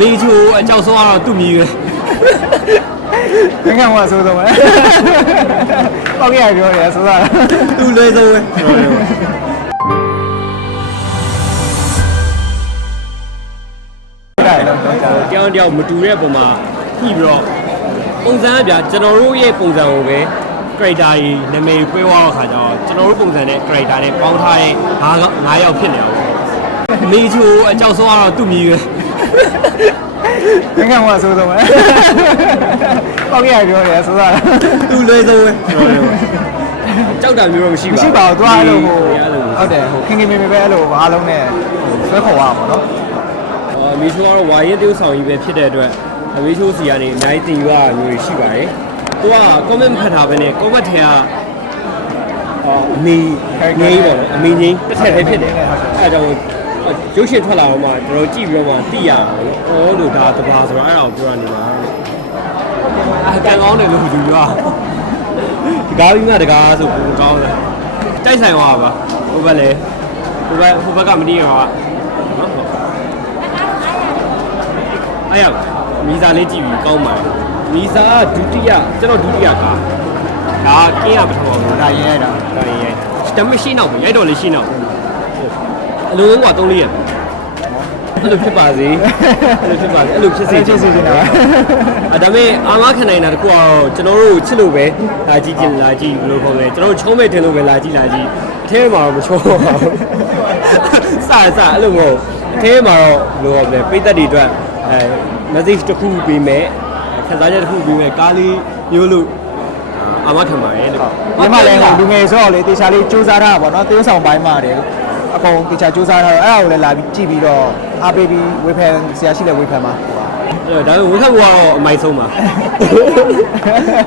မေချိုအကြောက်ဆုံးကတော့သူ့မြည်ပဲငန်းကဆိုးဆုံးပဲပေါက်ရပြောတယ်ဆိုးတာသူ့လွဲဆုံးပဲကျွန်တော်တို့တယ်လို့ပြောကြတယ်တယောက်တစ်ယောက်မတူတဲ့ပုံမှာညှိပြီးတော့ပုံစံအပြကျွန်တော်တို့ရဲ့ပုံစံကိုပဲ character ကြီးနာမည်ပွဲသွားတော့ခါကျတော့ကျွန်တော်တို့ပုံစံနဲ့ character နဲ့ပေါင်းထားတဲ့ငါးငါးယောက်ဖြစ်နေအောင်မေချိုအကြောက်ဆုံးကတော့သူ့မြည်ပဲ ငန်းကဆိုးဆုံးပဲပေါက်ရပြောတယ်ဆိုးတာသူ့လွဲဆုံးပဲကျွန်တော်တို့ကြောက်တာမျိုးတော့မရှိပါမရှိပါဘူးသွားအဲ့လိုဟိုအဲ့လိုဟုတ်တယ်ဟိုခင်ခင်မေမေပဲအဲ့လိုအားလုံးနဲ့ဆွဲခေါ်ရပါတော့အော်မီချိုကတော့ဝါရင်တေးဥဆောင်ကြီးပဲဖြစ်တဲ့အတွက်အမေချိုစီကနေအများကြီးတင်ယူရတာမျိုးတွေရှိပါတယ်။ကိုက comment ဖတ်ထားပဲနဲ့ comment ထဲကအော်အမေငိမ့်ပေါ့နော်အမေငိမ့်တစ်ထက်ပဲဖြစ်တယ်။အဲဒါကြောင့် ရုပ်ရှင်ထွက်လာတော့မှကျွန်တော်ကြည့်ပြီးတော့မှသိရတာပေါ့။အော်လို့ဒါတပါဆိုတော့အဲ့ဒါကိုပြောရနေမှာ။အကန်ကောင်းတယ်လို့သူပြော။ဒီကားကြီးကတကားဆိုပုံကောင်းတယ်။တိုက်ဆိုင်သွားပါဟိုဘက်လေဟိုဘက်ဟိုဘက်ကမတည့်ရောနော်အဲ့ရမီဇာလေးကြည့်ပြီးကောင်းပါတယ်မီဇာကဒုတိယကျွန်တော်ဒုတိယကားဒါကင်းရပထမဆုံးဒါရေးရတာဒါရင်ရိုက်တမရှိနောက်ပဲရိုက်တော့လေရှိနောက်အ လုံးလုံးက3လေးရအဲ့လိုဖြစ်ပါစေအဲ့လိုဖြစ်ပါစေအဲ့လိုဖြစ်စေစိတ်ချစ်နေတာအဲ့ဒါပေမဲ့အာမခံနိုင်တာတခုကတော့ကျွန်တော်တို့ချစ်လို့ပဲလာကြည့်ကြည့်လာကြည့်ဘယ်လိုခေါ်လဲကျွန်တော်တို့ချုံးမဲ့တင်လို့ပဲလာကြည့်လာကြည့်အထဲမှာတော့မချုံးပါဘူးစရစအဲ့လိုမဟုတ်အထဲမှာတော့ဘယ်လိုခေါ်လဲပိတ်သက်တွေအတွက်အဲ message တစ်ခုပေးမယ်ခန်းစားချက်တစ်ခုပေးမယ်ကားလေးမျိုးလို့အာမခံပါတယ်လို့ဒီမှာလည်းဟိုလူငယ်ဆိုတော့လေတေချာလေးစူးစမ်းထားတာပေါ့နော်တေးဆောင်ပိုင်းမှာတယ် အကုန်တေချာစူးစမ်းထားတော့အဲ့ဒါကိုလည်းလာပြီးကြည့်ပြီးတော့အားပေးပြီးဝေဖန်ဆရာရှိလဲဝေဖန်ပါအဲ့တော့ဒါပေမဲ့ဝေခတ်ဘွားကတော့အမိုက်ဆုံးပါ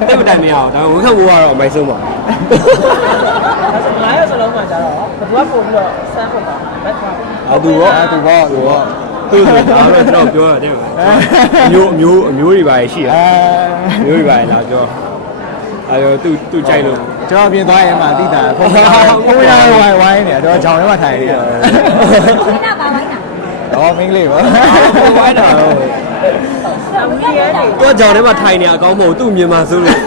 တက်မတိုင်မရအောင်ဒါပေမဲ့ဝေခတ်ဘွားကတော့အမိုက်ဆုံးပါငါးရက်စလုံးမှာကျတော့ဘယ်သူကပို့ပြီးတော့စမ်းဖို့ပါဘက်သွားအတူရောအဲ့သူပေါ့သူပေါ့သူ့ဆိုဒါတော့ကျွန်တော်ပြောရတယ်အမျိုးအမျိုးအမျိုးတွေပါရှိတာအဲမျိုးတွေပါလာပြော အဲတော့သူသူကြိုက်လို့ကျွန်တော်ပြင်သွားရင်မှအတိတာဖုန်းဖုန်းရဝိုင်းဝိုင်းနေတော့ဂျောင်ထဲမှာထိုင်နေတယ်ိုင်းတာပါဝိုင်းတာတော့မင်းလေးပါဝိုင်းတာတော့။ဒါမူရီရဲ့ သူကကြောင်ထဲမှာထိုင်နေတာအကောင်းမဟုတ်ဘူးသူ့မြန်မာဆိုလို့